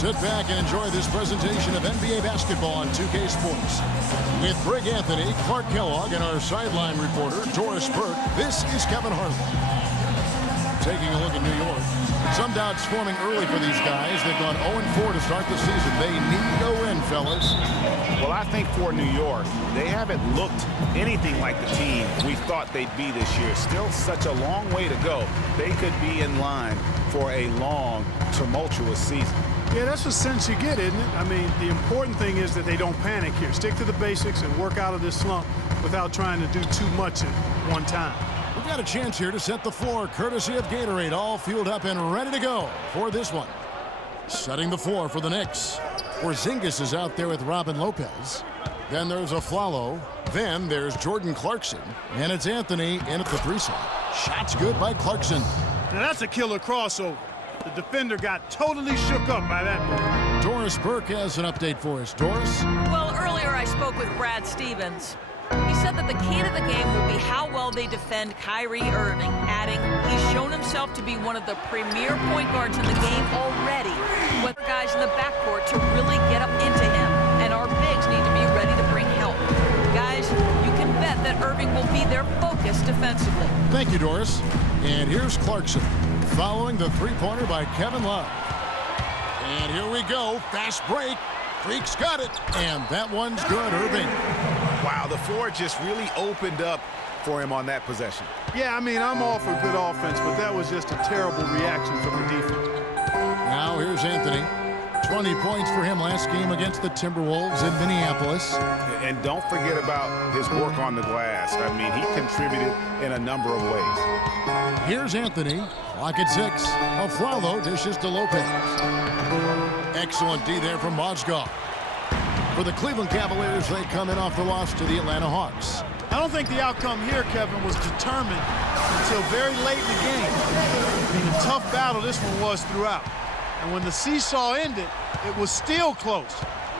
Sit back and enjoy this presentation of NBA basketball on 2K Sports. With Greg Anthony, Clark Kellogg, and our sideline reporter, Doris Burke, this is Kevin Harlan. Taking a look at New York. Some doubts forming early for these guys. They've gone 0-4 to start the season. They need a win, fellas. Well, I think for New York, they haven't looked anything like the team we thought they'd be this year. Still such a long way to go. They could be in line for a long, tumultuous season. Yeah, that's the sense you get, isn't it? I mean, the important thing is that they don't panic here. Stick to the basics and work out of this slump without trying to do too much at one time. We've got a chance here to set the floor, courtesy of Gatorade, all fueled up and ready to go for this one. Setting the floor for the Knicks. Porzingis is out there with Robin Lopez. Then there's Afflalo. Then there's Jordan Clarkson. And it's Anthony in at the 3 slot. Shot's good by Clarkson. Now that's a killer crossover. The defender got totally shook up by that move. Doris Burke has an update for us. Doris? Well, earlier I spoke with Brad Stevens. He said that the key to the game will be how well they defend Kyrie Irving, adding he's shown himself to be one of the premier point guards in the game already, with guys in the backcourt to really get up into him, and our bigs need to be ready to bring help. Guys, you can bet that Irving will be their focus defensively. Thank you, Doris. And here's Clarkson, following the three-pointer by Kevin Love. And here we go, fast break. Freak's got it, and that one's good, Irving. Wow, the floor just really opened up for him on that possession. Yeah, I mean, I'm all for good offense, but that was just a terrible reaction from the defense. Now here's Anthony. 20 points for him last game against the Timberwolves in Minneapolis. And don't forget about his work on the glass. I mean, he contributed in a number of ways. Here's Anthony. Clock at 6. Afflalo dishes to Lopez. Excellent D there from Mozgov. For the Cleveland Cavaliers, they come in off the loss to the Atlanta Hawks. I don't think the outcome here, Kevin, was determined until very late in the game. I mean, a tough battle this one was throughout. And when the seesaw ended, it was still close.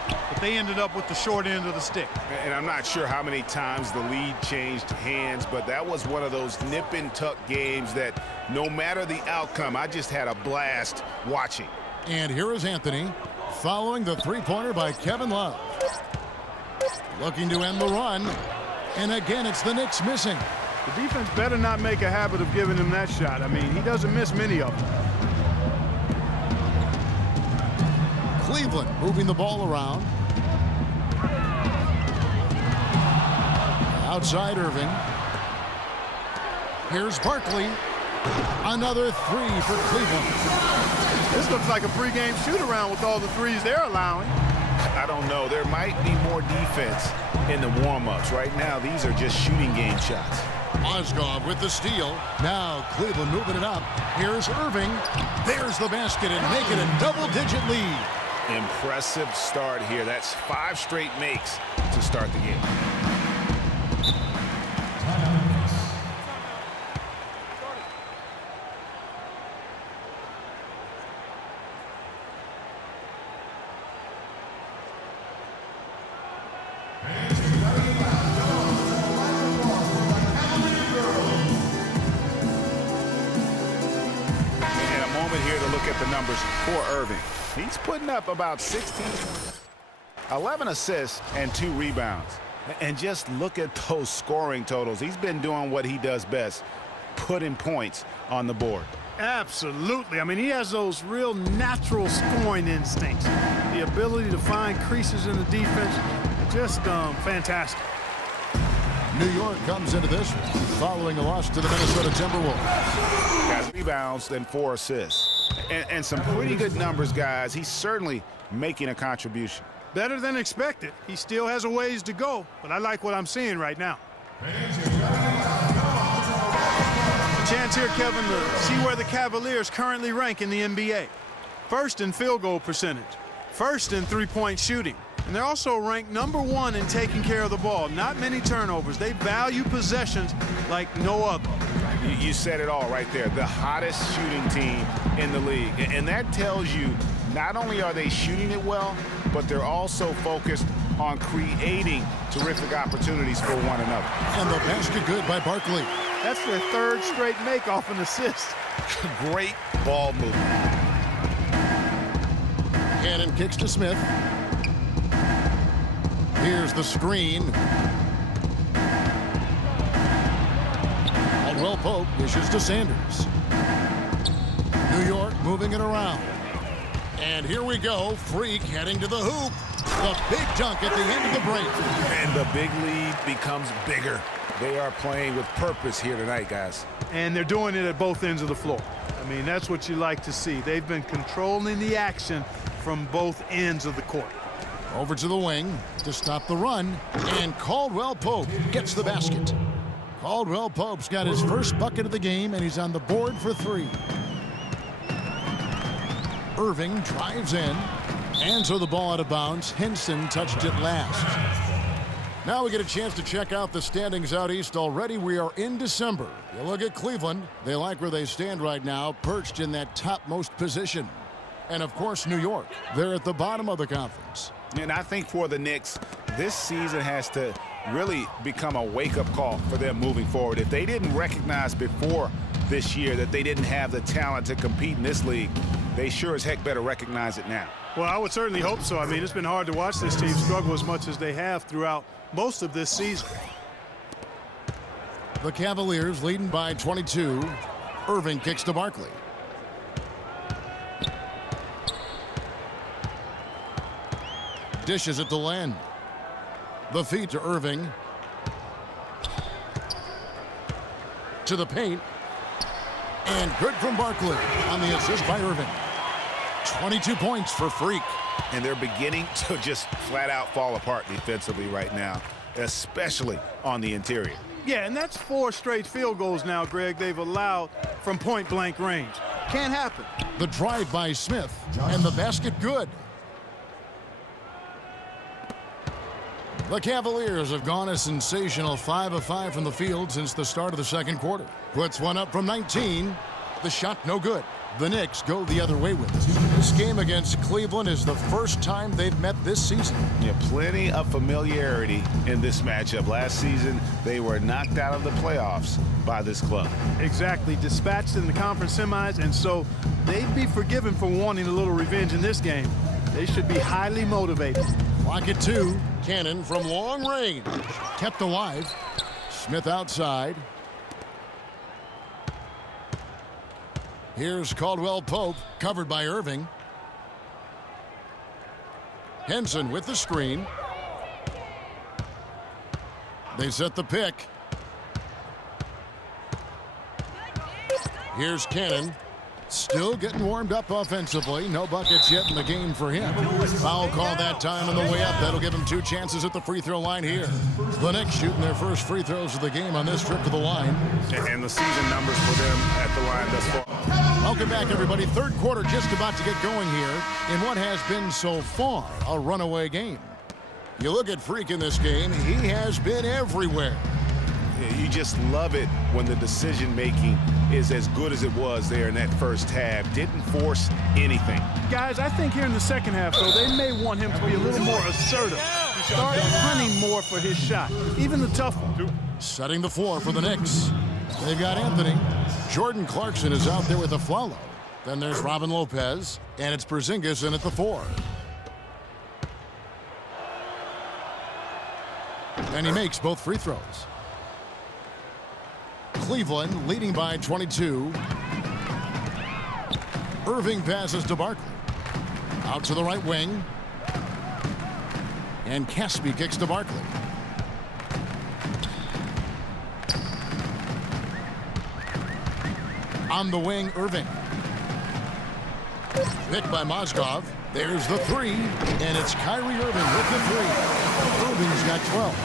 But they ended up with the short end of the stick. And I'm not sure how many times the lead changed hands, but that was one of those nip-and-tuck games that no matter the outcome, I just had a blast watching. And here is Anthony, following the three-pointer by Kevin Love. Looking to end the run. And again, it's the Knicks missing. The defense better not make a habit of giving him that shot. I mean, he doesn't miss many of them. Cleveland moving the ball around. Outside Irving. Here's Barkley. Another three for Cleveland. This looks like a pregame shoot-around with all the threes they're allowing. I don't know. There might be more defense in the warm-ups. Right now, these are just shooting game shots. Mozgov with the steal. Now Cleveland moving it up. Here's Irving. There's the basket and make it a double-digit lead. Impressive start here. That's 5 straight makes to start the game. The numbers for Irving. He's putting up about 16, 11 assists and 2 rebounds. And just look at those scoring totals. He's been doing what he does best, putting points on the board. Absolutely. I mean, he has those real natural scoring instincts. The ability to find creases in the defense, just fantastic. New York comes into this one, following a loss to the Minnesota Timberwolves. Has rebounds and 4 assists. And some pretty good numbers, guys. He's certainly making a contribution. Better than expected. He still has a ways to go, but I like what I'm seeing right now. A chance here, Kevin, to see where the Cavaliers currently rank in the NBA. First in field goal percentage. First in three-point shooting. And they're also ranked #1 in taking care of the ball. Not many turnovers. They value possessions like no other. You said it all right there. The hottest shooting team in the league. And that tells you not only are they shooting it well, but they're also focused on creating terrific opportunities for one another. And the basket good by Barkley. That's their 3rd straight make off an assist. Great ball movement. Cannon kicks to Smith. Here's the screen. Caldwell Pope dishes to Sanders. New York moving it around. And here we go. Freak heading to the hoop. The big dunk at the end of the break. And the big lead becomes bigger. They are playing with purpose here tonight, guys. And they're doing it at both ends of the floor. I mean, that's what you like to see. They've been controlling the action from both ends of the court. Over to the wing to stop the run. And Caldwell Pope gets the basket. Caldwell Pope's got his first bucket of the game, and he's on the board for 3. Irving drives in. And so the ball out of bounds. Henson touched it last. Now we get a chance to check out the standings out east already. We are in December. You look at Cleveland. They like where they stand right now, perched in that topmost position. And, of course, New York. They're at the bottom of the conference. And I think for the Knicks, this season has to really become a wake-up call for them moving forward. If they didn't recognize before this year that they didn't have the talent to compete in this league, they sure as heck better recognize it now. Well, I would certainly hope so. I mean, it's been hard to watch this team struggle as much as they have throughout most of this season. The Cavaliers leading by 22. Irving kicks to Barkley. Dishes it to Len. The feed to Irving. To the paint. And good from Barkley on the assist by Irving. 22 points for Freak. And they're beginning to just flat out fall apart defensively right now, especially on the interior. Yeah, and that's 4 straight field goals now, Greg, they've allowed from point-blank range. Can't happen. The drive by Smith, and the basket good. The Cavaliers have gone a sensational 5 of 5 from the field since the start of the second quarter. Puts one up from 19. The shot no good. The Knicks go the other way with it. This game against Cleveland is the first time they've met this season. Yeah, plenty of familiarity in this matchup. Last season, they were knocked out of the playoffs by this club. Exactly. Dispatched in the conference semis, and so they'd be forgiven for wanting a little revenge in this game. They should be highly motivated. Clock at 2. Cannon from long range. Kept alive. Smith outside. Here's Caldwell Pope, covered by Irving. Henson with the screen. They set the pick. Here's Cannon. Still getting warmed up offensively. No buckets yet in the game for him. Foul call that time on the way up. That'll give him 2 chances at the free throw line here. The Knicks shooting their first free throws of the game on this trip to the line. And the season numbers for them at the line thus far. Welcome back, everybody. Third quarter just about to get going here in what has been so far a runaway game. You look at Freak in this game, he has been everywhere. You just love it when the decision-making is as good as it was there in that first half. Didn't force anything. Guys, I think here in the second half, though, they may want him to be a little more assertive. Start hunting more for his shot, even the tough one. Setting the floor for the Knicks. They've got Anthony. Jordan Clarkson is out there with a Afflalo. Then there's Robin Lopez, and it's Porzingis in at the 4. And he makes both free throws. Cleveland leading by 22. Irving passes to Barkley. Out to the right wing. And Caspi kicks to Barkley. On the wing, Irving. Picked by Mozgov. There's the 3. And it's Kyrie Irving with the 3. Irving's got 12.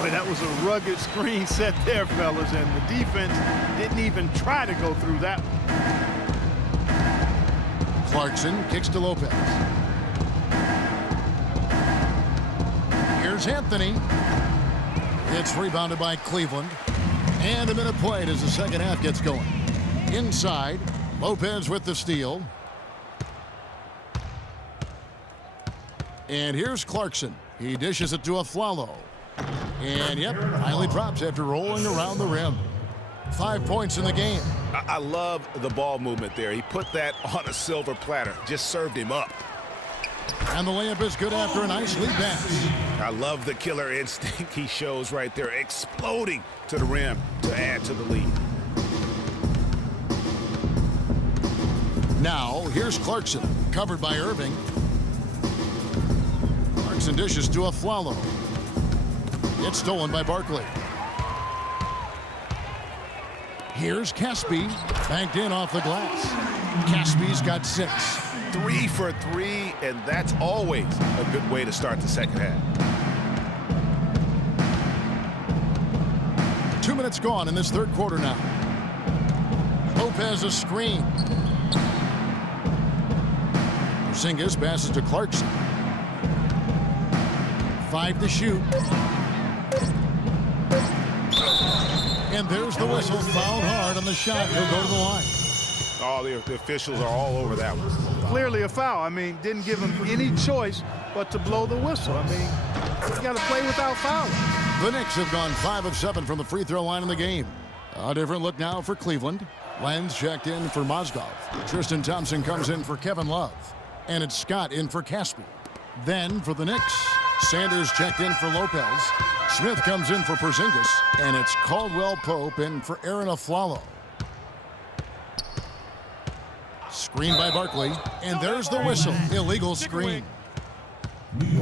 Boy, that was a rugged screen set there, fellas, and the defense didn't even try to go through that one. Clarkson kicks to Lopez. Here's Anthony. It's rebounded by Cleveland. And a minute played as the second half gets going. Inside, Lopez with the steal. And here's Clarkson. He dishes it to Afflalo. And, yep, finally drops after rolling around the rim. 5 points in the game. I love the ball movement there. He put that on a silver platter. Just served him up. And the layup is good after a nice lead pass. I love the killer instinct he shows right there, exploding to the rim to add to the lead. Now, here's Clarkson, covered by Irving. Clarkson dishes to Afflalo. It's stolen by Barkley. Here's Caspi, banked in off the glass. Caspi's got 6. 3 for 3, and that's always a good way to start the second half. 2 minutes gone in this third quarter now. Lopez a screen. Porzingis passes to Clarkson. 5 to shoot. And there's the whistle. Fouled hard on the shot. He'll go to the line. Oh, the officials are all over that one. Clearly a foul. I mean, didn't give him any choice but to blow the whistle. I mean, you got to play without fouling. The Knicks have gone 5 of 7 from the free throw line in the game. A different look now for Cleveland. Lenz checked in for Mozgov. Tristan Thompson comes in for Kevin Love. And it's Scott in for Caspi. Then for the Knicks, Sanders checked in for Lopez. Smith comes in for Porzingis. And it's Caldwell Pope in for Aaron Afflalo. Screen by Barkley. And there's the whistle. Illegal screen.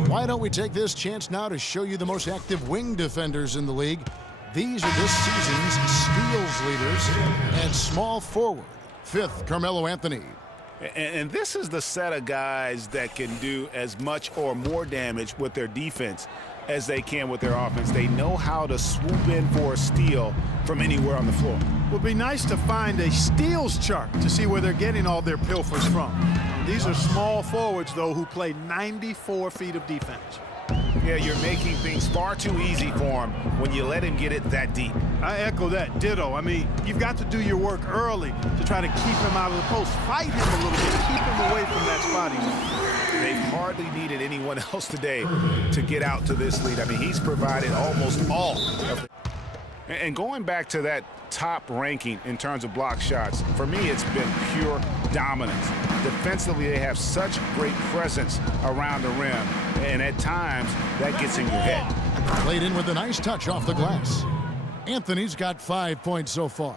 Why don't we take this chance now to show you the most active wing defenders in the league? These are this season's steals leaders and small forward. 5th, Carmelo Anthony. And this is the set of guys that can do as much or more damage with their defense as they can with their offense. They know how to swoop in for a steal from anywhere on the floor. Would be nice to find a steals chart to see where they're getting all their pilfers from. These are small forwards, though, who play 94 feet of defense. Yeah, you're making things far too easy for him when you let him get it that deep. I echo that. Ditto. I mean, you've got to do your work early to try to keep him out of the post. Fight him a little bit. Keep him away from that spot he's on. They've hardly needed anyone else today to get out to this lead. I mean, he's provided almost all of the... And going back to that top ranking in terms of block shots, for me, it's been pure dominance. Defensively, they have such great presence around the rim, and at times, that gets in your head. Played in with a nice touch off the glass. Anthony's got 5 points so far.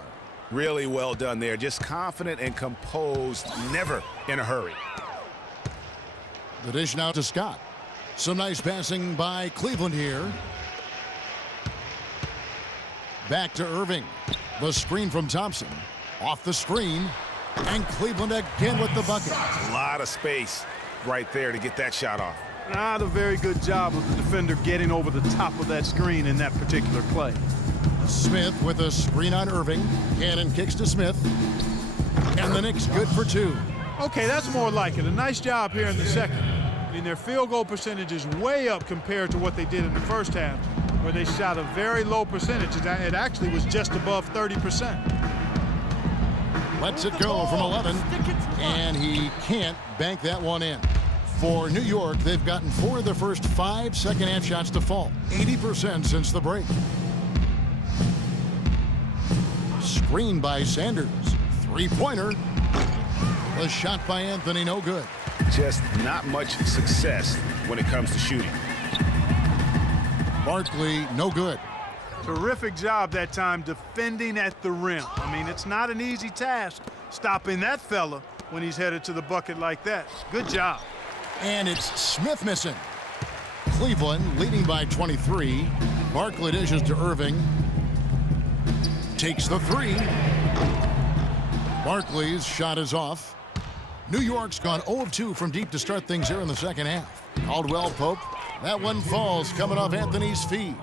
Really well done there. Just confident and composed, never in a hurry. The dish now to Scott. Some nice passing by Cleveland here. Back to Irving. The screen from Thompson. Off the screen. And Cleveland again with the bucket. A lot of space right there to get that shot off. Not a very good job of the defender getting over the top of that screen in that particular play. Smith with a screen on Irving. Cannon kicks to Smith. And the Knicks good for 2. Okay, that's more like it. A nice job here in the second. I mean, their field goal percentage is way up compared to what they did in the first half, where they shot a very low percentage. It actually was just above 30%. Lets it go from 11, and he can't bank that one in. For New York, they've gotten 4 of their first 5 second-half shots to fall, 80% since the break. Screen by Sanders. 3-pointer. The shot by Anthony, no good. Just not much success when it comes to shooting. Barkley, no good. Terrific job that time defending at the rim. I mean, it's not an easy task stopping that fella when he's headed to the bucket like that. Good job. And it's Smith missing. Cleveland leading by 23. Barkley dishes to Irving. Takes the 3. Barkley's shot is off. New York's gone 0 of 2 from deep to start things here in the second half. Caldwell Pope. That one falls coming off Anthony's feed.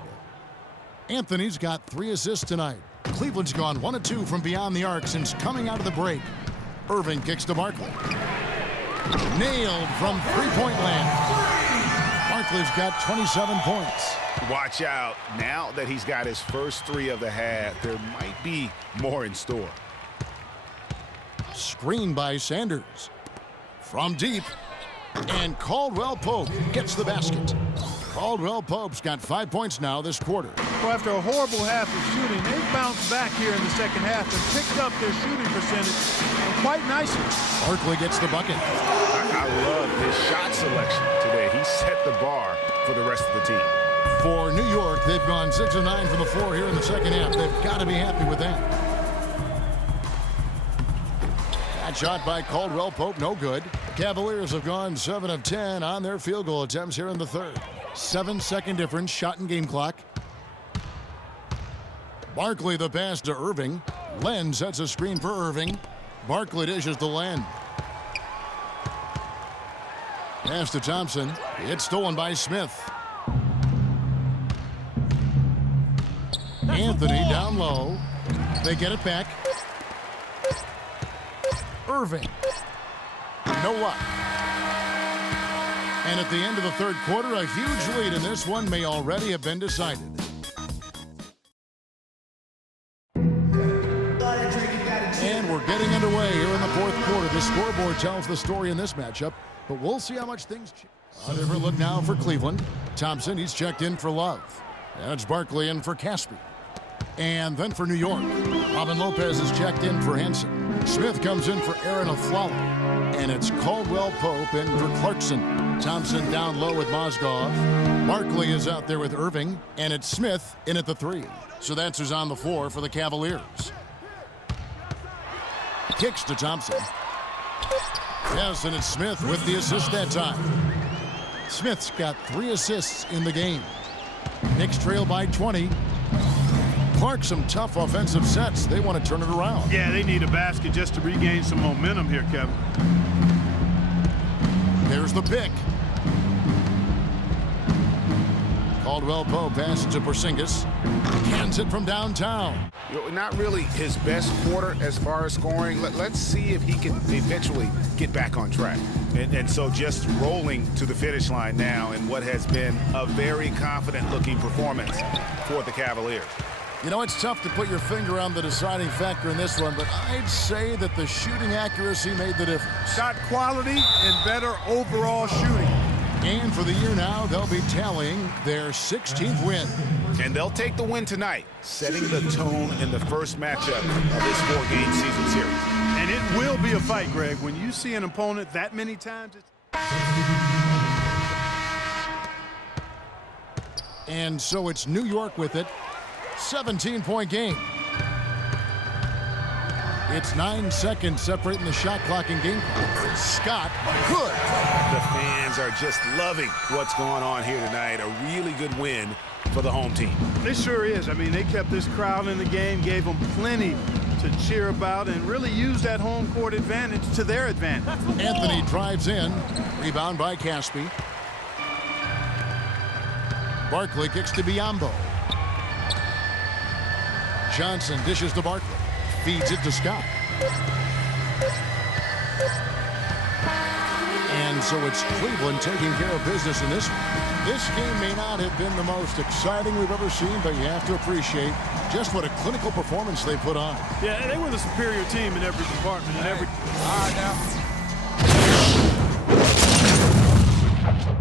Anthony's got 3 assists tonight. Cleveland's gone 1 of 2 from beyond the arc since coming out of the break. Irving kicks to Barkley. Nailed from three-point land. Barkley's got 27 points. Watch out. Now that he's got his first 3 of the half, there might be more in store. Screen by Sanders. From deep. And Caldwell Pope gets the basket. Caldwell Pope's got 5 points now this quarter. Well, after a horrible half of shooting, they bounced back here in the second half and picked up their shooting percentage quite nicely. Barkley gets the bucket. I love his shot selection today. He set the bar for the rest of the team. For New York, they've gone 6 of 9 from the floor here in the second half. They've got to be happy with that. That shot by Caldwell Pope, no good. The Cavaliers have gone 7 of 10 on their field goal attempts here in the third. 7-second difference, shot and game clock. Barkley the pass to Irving. Len sets a screen for Irving. Barkley dishes to Len. Pass to Thompson. It's stolen by Smith. Anthony down low. They get it back. Irving. No luck. And at the end of the third quarter, a huge lead in this one may already have been decided. And we're getting underway here in the fourth quarter. The scoreboard tells the story in this matchup, but we'll see how much things change. A different look now for Cleveland. Thompson, he's checked in for Love. That's Barkley in for Caspi. And then for New York, Robin Lopez is checked in for Henson. Smith comes in for Aaron Aflalo. And it's Caldwell Pope in for Clarkson. Thompson down low with Mozgov. Barkley is out there with Irving. And it's Smith in at the 3. So that's who's on the floor for the Cavaliers. Kicks to Thompson. Yes, and it's Smith with the assist that time. Smith's got 3 assists in the game. Knicks trail by 20. Clark, some tough offensive sets. They want to turn it around. Yeah, they need a basket just to regain some momentum here, Kevin. There's the pick. Caldwell Pope passes to Porzingis. Cans it from downtown. Not really his best quarter as far as scoring. Let's see if he can eventually get back on track. And so just rolling to the finish line now in what has been a very confident-looking performance for the Cavaliers. You know, it's tough to put your finger on the deciding factor in this one, but I'd say that the shooting accuracy made the difference. Shot quality and better overall shooting. And for the year now, they'll be tallying their 16th win. And they'll take the win tonight, setting the tone in the first matchup of this 4-game season series. And it will be a fight, Greg. When you see an opponent that many times, And so it's New York with it. 17-point game. It's 9 seconds separating the shot clock and game clock. Scott, good. The fans are just loving what's going on here tonight. A really good win for the home team. It sure is. I mean, they kept this crowd in the game, gave them plenty to cheer about, and really used that home court advantage to their advantage. Anthony drives in. Rebound by Caspi. Barkley kicks to Biyombo. Johnson dishes to Barkley. Feeds it to Scott. And so it's Cleveland taking care of business in this one. This game may not have been the most exciting we've ever seen, but you have to appreciate just what a clinical performance they put on. Yeah, they were the superior team in every department. In every. All right, now.